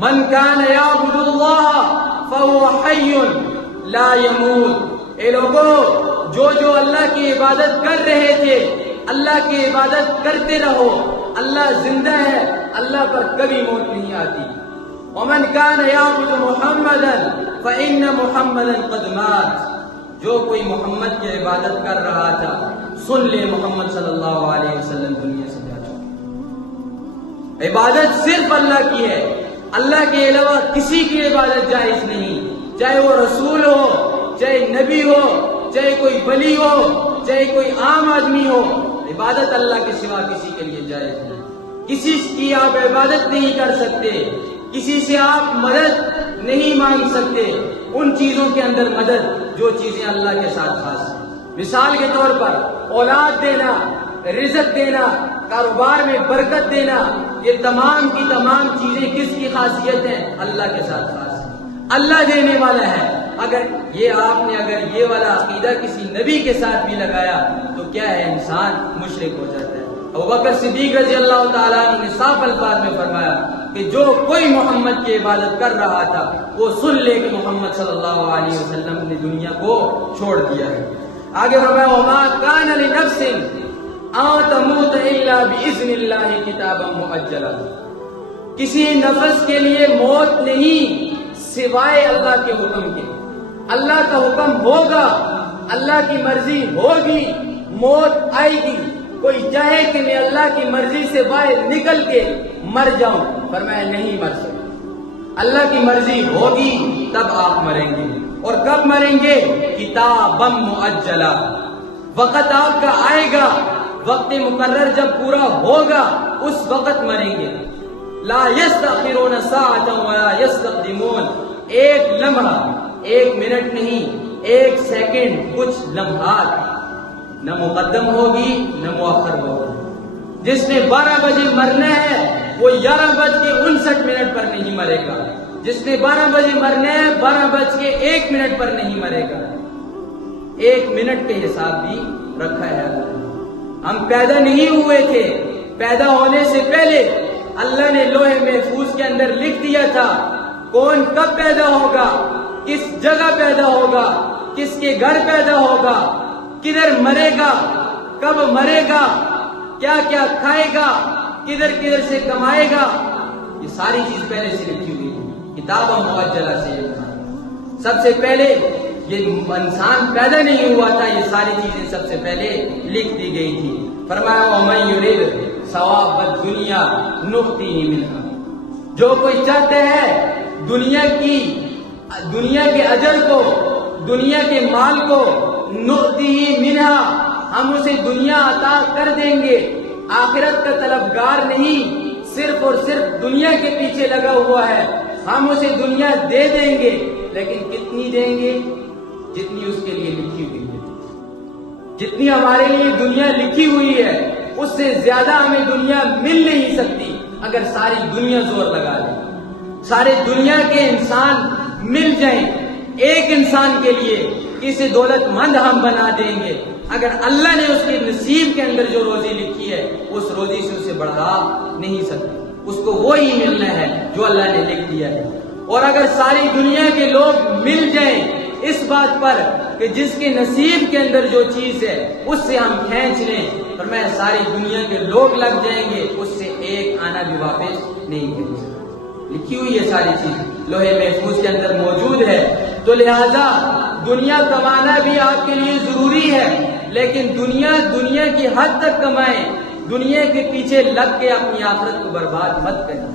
من کان یعبد اللہ فہو حی لا یموت. اے لوگوں، جو اللہ کی عبادت کر رہے تھے، اللہ کی عبادت کرتے رہو. اللہ زندہ ہے، اللہ پر کبھی موت نہیں آتی. ومن کان یعبد محمدا فإن محمدا قد مات. جو کوئی محمد کی عبادت کر رہا تھا، سن لے محمد صلی اللہ علیہ وسلم دنیا سے جا چکے. عبادت صرف اللہ کی ہے، اللہ کے علاوہ کسی کی عبادت جائز نہیں. چاہے وہ رسول ہو، چاہے نبی ہو، چاہے کوئی ولی ہو، چاہے کوئی عام آدمی ہو، عبادت اللہ کے سوا کسی کے لیے جائز نہیں. کسی کی آپ عبادت نہیں کر سکتے، کسی سے آپ مدد نہیں مانگ سکتے. ان چیزوں کے اندر مدد جو چیزیں اللہ کے ساتھ خاص ہیں. مثال کے طور پر اولاد دینا، رزق دینا، کاروبار میں برکت دینا، یہ تمام کی تمام چیزیں کس کی خاصیت ہیں؟ اللہ کے ساتھ خاص ہیں. اللہ دینے والا ہے. اگر یہ والا عقیدہ کسی نبی کے ساتھ بھی لگایا تو کیا ہے؟ انسان مشرک ہو جاتا ہے. ابوبکر صدیق رضی اللہ تعالیٰ عنہ نے صاف الفاظ میں فرمایا کہ جو کوئی محمد کی عبادت کر رہا تھا وہ سن لے کہ محمد صلی اللہ علیہ وسلم نے دنیا کو چھوڑ دیا ہے. آگے فرمایا وما کان لنفس ان تموت الا باذن اللہ کتابا مؤجلا. کسی نفس کے لیے موت نہیں سوائے اللہ کے حکم کے. اللہ کا حکم ہوگا، اللہ کی مرضی ہوگی، موت آئے گی. کوئی چاہے کہ میں اللہ کی مرضی سے باہر نکل کے مر جاؤں، پر میں نہیں مر سکتا. اللہ کی مرضی ہوگی تب آپ مریں گے. اور کب مریں گے؟ کتابا مؤجلا. وقت آپ کا آئے گا، وقت مقرر جب پورا ہوگا اس وقت مریں گے. لا یستأخرون ساعة ولا یستقدمون. ایک لمحہ، ایک منٹ نہیں، ایک سیکنڈ، کچھ لمحات نہ مقدم ہوگی نہ مؤخر ہوگی. جس نے 12 بجے مرنا ہے وہ 11:59 پر نہیں مرے گا. جس نے 12 بجے مرنا ہے 12:01 پر نہیں مرے گا. 1 منٹ کے حساب بھی رکھا ہے اللہ نے. ہم پیدا نہیں ہوئے تھے، پیدا ہونے سے پہلے اللہ نے لوح محفوظ کے اندر لکھ دیا تھا کون کب پیدا ہوگا، کس جگہ پیدا ہوگا، کس کے گھر پیدا ہوگا، کدھر مرے گا، کب مرے گا، کیا کیا کھائے گا، کدھر سے کمائے گا. یہ ساری چیز پہلے سے لکھی ہوئی ہے کتاب مؤجلہ سے. سب سے پہلے یہ انسان پیدا نہیں ہوا تھا، یہ ساری چیزیں سب سے پہلے لکھ دی گئی تھی. فرمایا وَمَن يُرِدْ ثَوَابَ الدُّنْيَا نُؤْتِهِ مِنْهَا. جو کوئی چاہتے ہیں دنیا کے اجر کو، دنیا کے مال کو، نُؤْتِهِ مِنْهَا، ہم اسے دنیا عطا کر دیں گے. آخرت کا طلبگار نہیں، صرف اور صرف دنیا کے پیچھے لگا ہوا ہے. ہم اسے دنیا دے دیں گے، لیکن کتنی دیں گے؟ جتنی اس کے لیے لکھی ہوئی ہے. جتنی ہمارے لیے دنیا لکھی ہوئی ہے اس سے زیادہ ہمیں دنیا مل نہیں سکتی. اگر ساری دنیا زور لگا لے، سارے دنیا کے انسان مل جائیں ایک انسان کے لیے، اسے دولت مند ہم بنا دیں گے. اگر اللہ نے اس کے نصیب کے اندر جو روزی لکھی ہے اس روزی سے اسے بڑھا نہیں سکتی. اس کو وہی ملنا ہے جو اللہ نے لکھ دیا ہے. اور اگر ساری دنیا کے لوگ مل جائیں اس بات پر کہ جس کے نصیب کے اندر جو چیز ہے اس سے ہم کھینچ لیں، پر میں ساری دنیا کے لوگ لگ جائیں گے، اس سے ایک آنا بھی واپس نہیں کریں گے. لکھی ہوئی ہے ساری چیز لوح محفوظ کے اندر موجود ہے. تو لہذا دنیا کمانا بھی آپ کے لیے ضروری ہے، لیکن دنیا کی حد تک کمائیں. دنیا کے پیچھے لگ کے اپنی آخرت کو برباد مت کریں.